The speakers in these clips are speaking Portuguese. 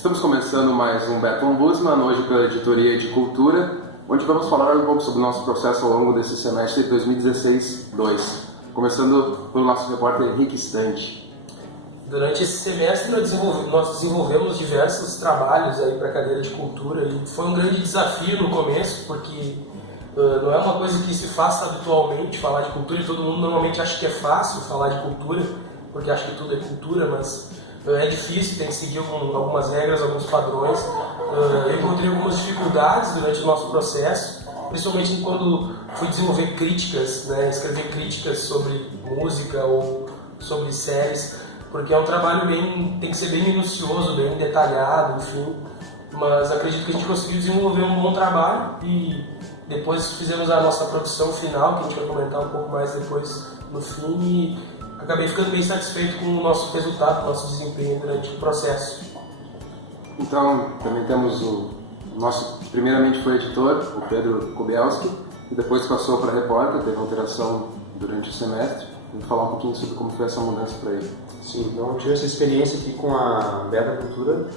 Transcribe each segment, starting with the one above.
Estamos começando mais um Beto Ombudsman, hoje pela Editoria de Cultura, onde vamos falar um pouco sobre o nosso processo ao longo desse semestre 2016-2. Começando pelo nosso repórter Henrique Stante. Durante esse semestre nós desenvolvemos diversos trabalhos aí para a cadeira de cultura e foi um grande desafio no começo, porque não é uma coisa que se faça habitualmente falar de cultura e todo mundo normalmente acha que é fácil falar de cultura, porque acha que tudo é cultura, mas é difícil, tem que seguir algumas regras, alguns padrões. Eu encontrei algumas dificuldades durante o nosso processo, principalmente quando fui desenvolver críticas, né, escrever críticas sobre música ou sobre séries, porque é um trabalho tem que ser bem minucioso, bem detalhado, enfim. Mas acredito que a gente conseguiu desenvolver um bom trabalho e depois fizemos a nossa produção final, que a gente vai comentar um pouco mais depois no fim, e acabei ficando bem satisfeito com o nosso resultado, o nosso desempenho durante o processo. Então, também temos o nosso, primeiramente foi editor, o Pedro Kobielski, e depois passou para repórter, teve alteração durante o semestre. Vou falar um pouquinho sobre como foi essa mudança para ele. Sim, então eu tive essa experiência aqui com a Beta Cultura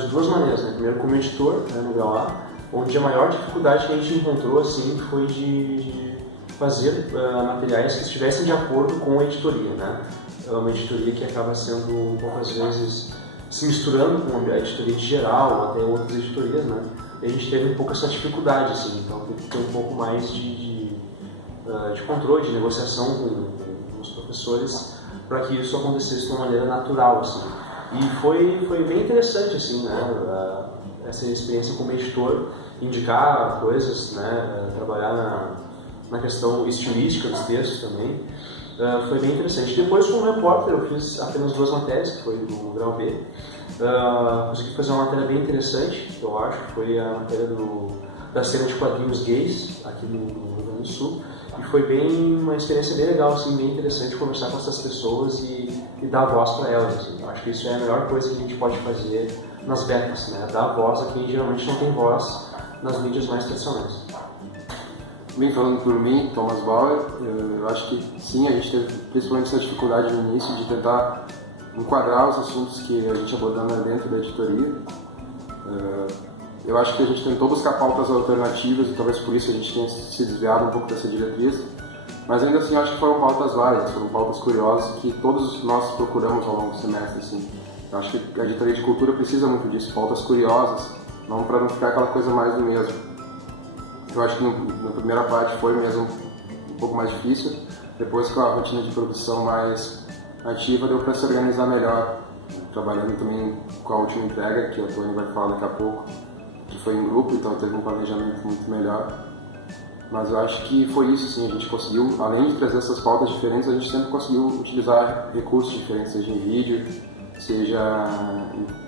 de duas maneiras, né? Primeiro como editor, né, no BOA, onde a maior dificuldade que a gente encontrou assim, foi de fazer materiais que estivessem de acordo com a editoria, né? É uma editoria que acaba sendo, poucas vezes, se misturando com a editoria de geral, até outras editorias, né? E a gente teve um pouco essa dificuldade, assim, então teve que ter um pouco mais de controle, de negociação com os professores, para que isso acontecesse de uma maneira natural, assim. E foi bem interessante, assim, né? Essa experiência como editor, indicar coisas, né? Trabalhar na questão estilística dos textos também, foi bem interessante. Depois, como repórter, eu fiz apenas duas matérias, que foi no grau B. Consegui fazer uma matéria bem interessante, que eu acho, que foi a matéria da cena de quadrinhos gays, aqui no Rio Grande do Sul. E foi uma experiência bem legal, assim, bem interessante conversar com essas pessoas e dar voz para elas. Assim. Eu acho que isso é a melhor coisa que a gente pode fazer nas betas, né? Dar voz a quem geralmente não tem voz nas mídias mais tradicionais. Bem, falando por mim, Thomas Bauer, eu acho que sim, a gente teve principalmente essa dificuldade no início de tentar enquadrar os assuntos que a gente abordava dentro da editoria. Eu acho que a gente tentou buscar pautas alternativas e talvez por isso a gente tenha se desviado um pouco dessa diretriz, mas ainda assim eu acho que foram pautas válidas, foram pautas curiosas que todos nós procuramos ao longo do semestre. Assim. Eu acho que a editoria de cultura precisa muito disso, pautas curiosas, não para não ficar aquela coisa mais do mesmo. Eu acho que na primeira parte foi mesmo um pouco mais difícil, depois com a rotina de produção mais ativa deu para se organizar melhor, trabalhando também com a última entrega, que a Tony vai falar daqui a pouco, que foi em grupo, então teve um planejamento muito melhor. Mas eu acho que foi isso, sim, a gente conseguiu, além de trazer essas pautas diferentes, a gente sempre conseguiu utilizar recursos diferentes, seja em vídeo, seja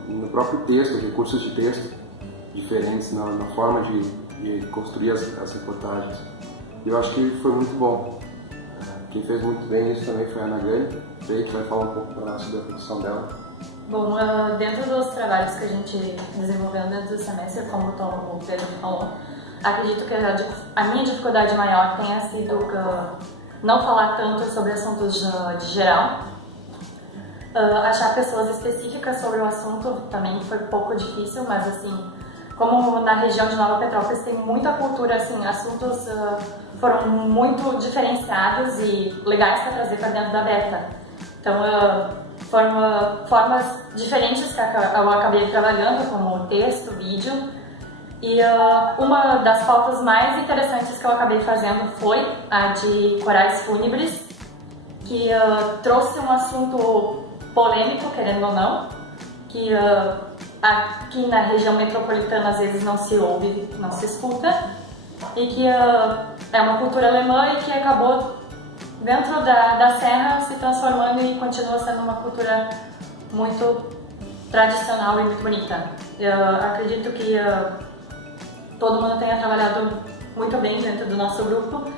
no próprio texto, recursos de texto diferentes na forma de construir as reportagens. E eu acho que foi muito bom. Quem fez muito bem isso também foi a Ana Gani, que vai falar um pouco para nós sobre a produção dela. Bom, dentro dos trabalhos que a gente desenvolveu dentro do semestre, como o Pedro falou, acredito que a minha dificuldade maior tenha sido não falar tanto sobre assuntos de geral. Achar pessoas específicas sobre o assunto também foi um pouco difícil, mas assim, como na região de Nova Petrópolis tem muita cultura, assim, assuntos foram muito diferenciados e legais para trazer para dentro da Beta. Então, foram formas diferentes que eu acabei trabalhando, como texto, vídeo. E uma das pautas mais interessantes que eu acabei fazendo foi a de corais fúnebres, que trouxe um assunto polêmico, querendo ou não, que aqui na região metropolitana às vezes não se ouve, não se escuta, e que é uma cultura alemã e que acabou dentro da Serra se transformando e continua sendo uma cultura muito tradicional e muito bonita. Eu acredito que todo mundo tenha trabalhado muito bem dentro do nosso grupo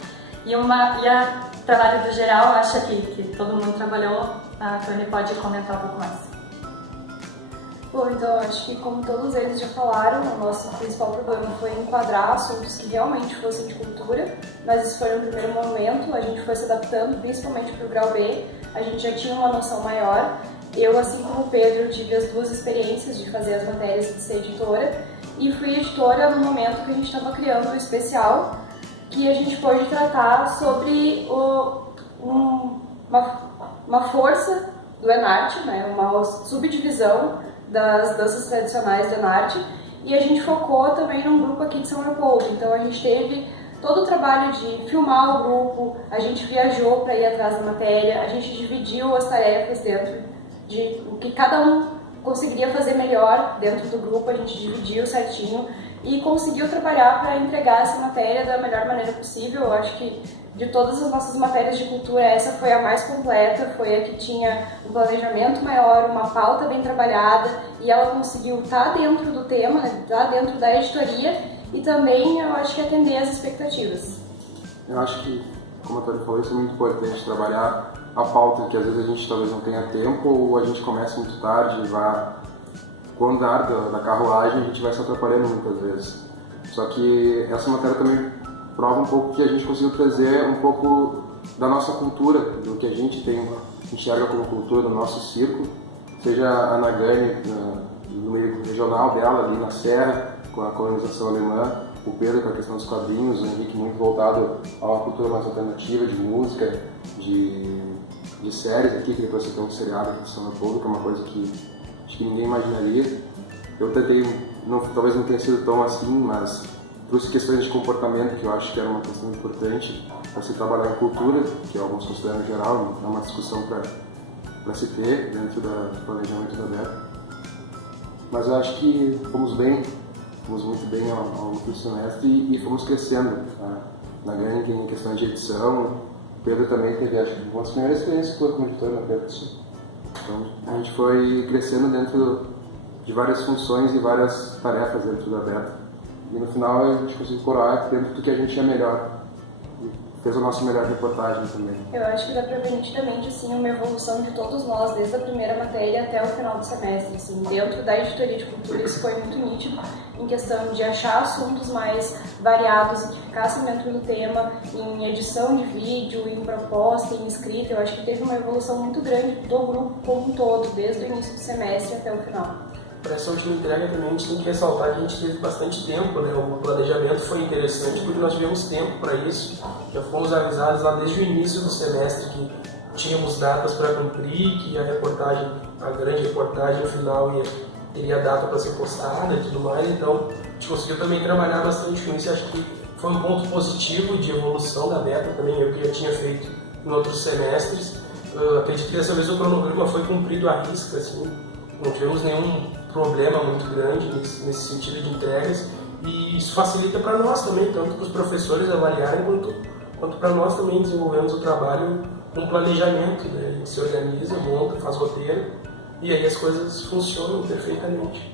e a trabalho do geral, acho que todo mundo trabalhou. A Tony pode comentar um pouco mais. Bom, então acho que como todos eles já falaram, o nosso principal problema foi enquadrar assuntos que realmente fossem de cultura, mas isso foi no primeiro momento, a gente foi se adaptando, principalmente para o grau B, a gente já tinha uma noção maior Eu, assim como o Pedro, tive as duas experiências de fazer as matérias e de ser editora, e fui editora no momento que a gente estava criando o especial, que a gente pôde tratar sobre uma força do Enarte, né, uma subdivisão das danças tradicionais do Enarte, e a gente focou também num grupo aqui de São Leopoldo. Então a gente teve todo o trabalho de filmar o grupo, a gente viajou para ir atrás da matéria, a gente dividiu as tarefas dentro de o que cada um conseguiria fazer melhor dentro do grupo, a gente dividiu certinho e conseguiu trabalhar para entregar essa matéria da melhor maneira possível. Eu acho que de todas as nossas matérias de cultura, essa foi a mais completa, foi a que tinha um planejamento maior, uma pauta bem trabalhada, e ela conseguiu estar dentro do tema, estar dentro da editoria e também, eu acho que atender às expectativas. Eu acho que, como a Tori falou, isso é muito importante, trabalhar a pauta, que às vezes a gente talvez não tenha tempo ou a gente começa muito tarde e vai, com o andar da carruagem, a gente vai se atrapalhando muitas vezes. Só que essa matéria também prova um pouco que a gente conseguiu trazer um pouco da nossa cultura, do que a gente tem, enxerga como cultura do nosso circo, seja a Nagane, no meio regional dela, ali na Serra, com a colonização alemã, o Pedro com a questão dos quadrinhos, o Henrique muito voltado a uma cultura mais alternativa, de música, de séries aqui, que ele trouxe até um seriado aqui de São Leopoldo, que é uma coisa que acho que ninguém imaginaria. Eu tentei, talvez não tenha sido tão assim, mas trouxe questões de comportamento, que eu acho que era uma questão importante para se trabalhar em cultura, que alguns consideram geral, é uma discussão para se ter dentro do planejamento da BETA. Mas eu acho que fomos muito bem ao longo do semestre e fomos crescendo na grande em questão de edição. O Pedro também teve, acho que, uma das primeiras experiências como editor na BETA. Então a gente foi crescendo dentro de várias funções e várias tarefas dentro da BETA. E no final a gente conseguiu coroar dentro do que a gente tinha melhor. E fez a nossa melhor reportagem também. Eu acho que dá para ver nitidamente assim, uma evolução de todos nós, desde a primeira matéria até o final do semestre. Assim. Dentro da editoria de cultura isso foi muito nítido, em questão de achar assuntos mais variados e que ficassem dentro do tema, em edição de vídeo, em proposta, em escrita. Eu acho que teve uma evolução muito grande do grupo como um todo, desde o início do semestre até o final. Para essa última entrega também a gente tem que ressaltar que a gente teve bastante tempo, né? O planejamento foi interessante porque nós tivemos tempo para isso. Já fomos avisados lá desde o início do semestre que tínhamos datas para cumprir, que a grande reportagem final teria data para ser postada e tudo mais. Então a gente conseguiu também trabalhar bastante com isso. Acho que foi um ponto positivo de evolução da BETA também, eu que já tinha feito em outros semestres. Acredito que dessa vez o cronograma foi cumprido à risca, assim. Não tivemos nenhum problema muito grande nesse sentido de entregas, e isso facilita para nós também, tanto para os professores avaliarem quanto para nós também desenvolvemos o trabalho com planejamento, né? A gente se organiza, monta, faz roteiro e aí as coisas funcionam perfeitamente.